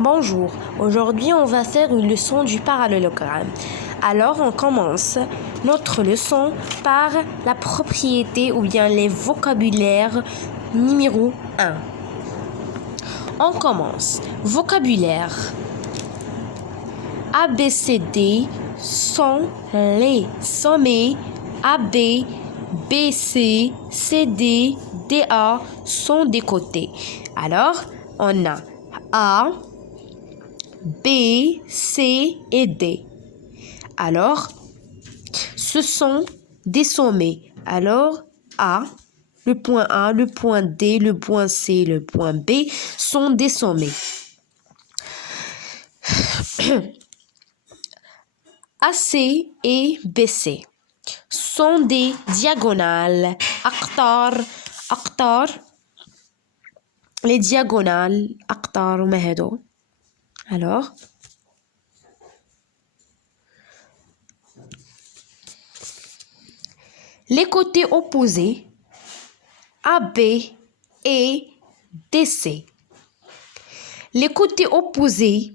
Bonjour, aujourd'hui on va faire une leçon du parallélogramme. Alors on commence notre leçon par la propriété ou bien les vocabulaires numéro 1. On commence. Vocabulaire. A, B, C, D sont les sommets. A, B, B, C, C, D, D, A sont des côtés. Alors, on a A, B, C et D. Alors, ce sont des sommets. Alors, le point A, le point D, le point C, le point B sont des sommets. AC et BC sont des diagonales. أقطار les diagonales أقطار وما هادو. Alors, les côtés opposés AB et DC. Les côtés opposés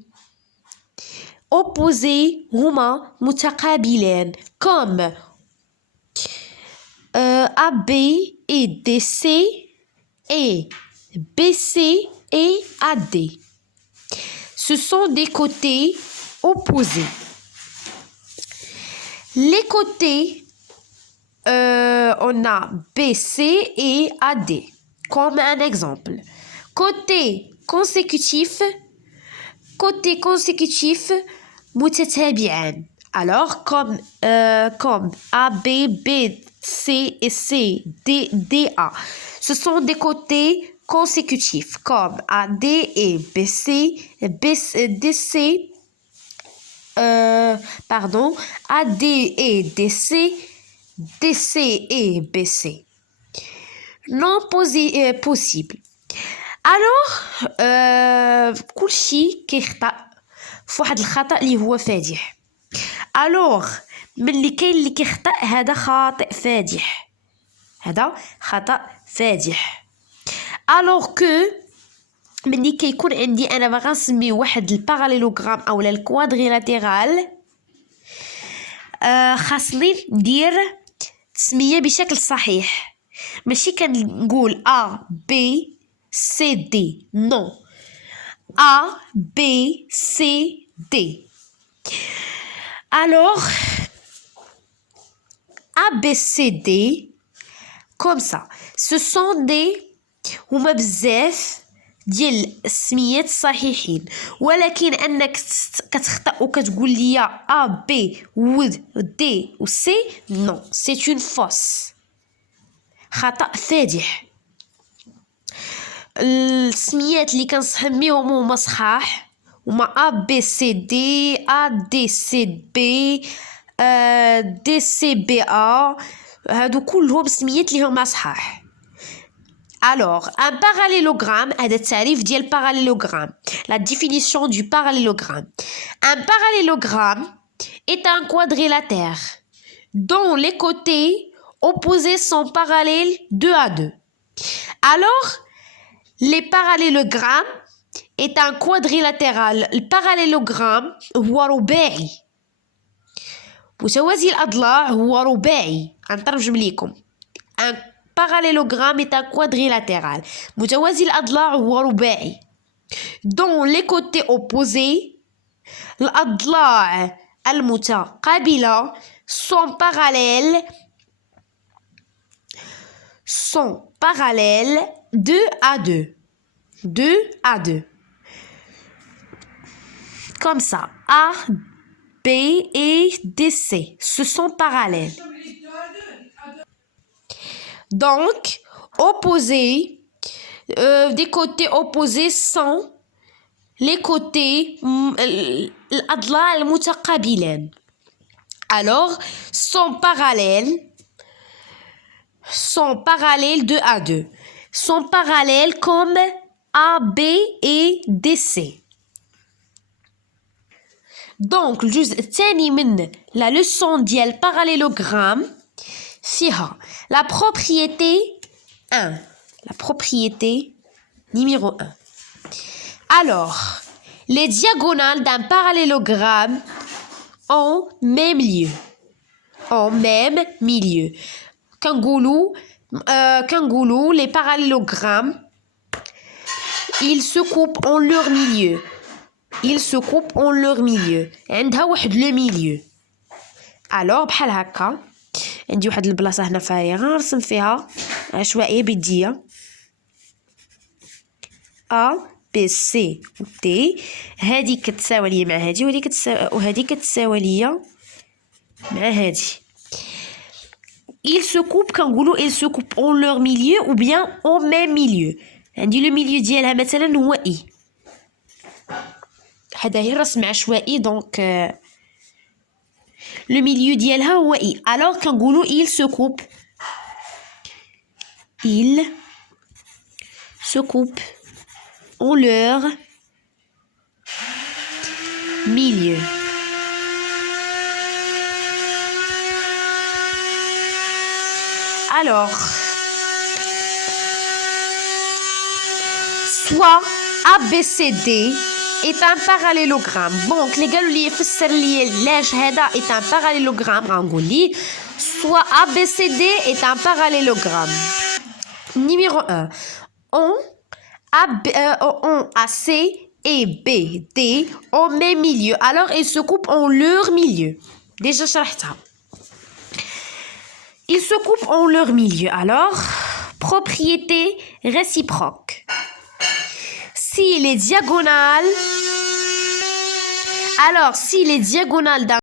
هما متقابلان comme AB et DC et BC et AD. Ce sont des côtés opposés. Les côtés, on a BC et AD. Comme un exemple. Côté consécutif, متتابعان. Alors, comme A, B, C et C, D, D, A. Ce sont des côtés consécutifs, comme AD et BC, DC, AD et DC, DC et BC. Non possible. Alors, كل شيء كيخطأ في واحد الخطأ اللي هو فادح. alors ملي كاين اللي كيخطأ هذا خاطئ فادح. هذا خطأ فادح. alors que ملي كيكون عندي انا باغا نسمي واحد الباراليلوغرام اولا الكوادريلاتيرال خاصني ندير تسميه بشكل صحيح. ماشي كنقول A B C D. non. A B C D. alors A B C D comme ça. ce sont des هما بزاف ديال السميات صحيحين، ولكن انك كتخطأ وكتقول لي A B و D و C. non, c'est une fausse. خطأ فادح. السميات اللي كنسميهم هما صحاح هما A B C D A D C B D C B A. هادو كلهم سميات اللي هما صحاح. alors un parallélogramme هذا التعريف ديال parallélogramme. la définition du parallélogramme. un parallélogramme est un quadrilatère dont les côtés opposés sont parallèles 2 à 2. alors les parallélogrammes est un quadrilatéral. الباراليلوغرام هو رباعي متوازي الأضلاع. هو رباعي. غنترجم ليكم. un parallélogramme est un quadrilatéral متوازي الأضلاع. هو رباعي dont les côtés opposés الأضلاع المتقابلة sont parallèles 2 à 2. 2 à 2. Comme ça. A, B et DC. Ce sont parallèles. Donc, opposés, des côtés opposés sont les côtés الأضلاع المتقابلان. alors, sont parallèles 2 à 2. sont parallèles comme A, B et DC. donc الجزء الثاني من la leçon ديال parallélogramme فيها la propriété 1. la propriété numéro 1. Alors, les diagonales d'un parallélogramme en même lieu. En même milieu. كنقولوا les parallélogrammes, ils se coupent en leur milieu. Ils se coupent en leur milieu. عندها واحد le milieu. alors بحال هكا عندي واحد البلاصه هنا فارغه نرسم فيها عشوائيه بيديه A B C و D. هذه كتساوي ليا مع هذه وهذه كتساوي ليا مع هذه. ils se coupent كنقولوا ils se coupent en leur milieu ou bien au même milieu. عندي لو milieu ديالها مثلا هو I. هذا هي الرسم عشوائي دونك le milieu ديالها هو I. alors كنقولوا ils se coupent en leur milieu. alors soit ABCD est un parallélogramme. donc les قالوا لي فسر لي علاش هذا est un parallélogramme غنقول لي soit ABCD est un parallélogramme. numéro 1 on AC et BD au même milieu. alors ils se coupent en leur milieu. déjà شرحتها. ils se coupent en leur milieu. alors propriété réciproque. si les diagonales d'un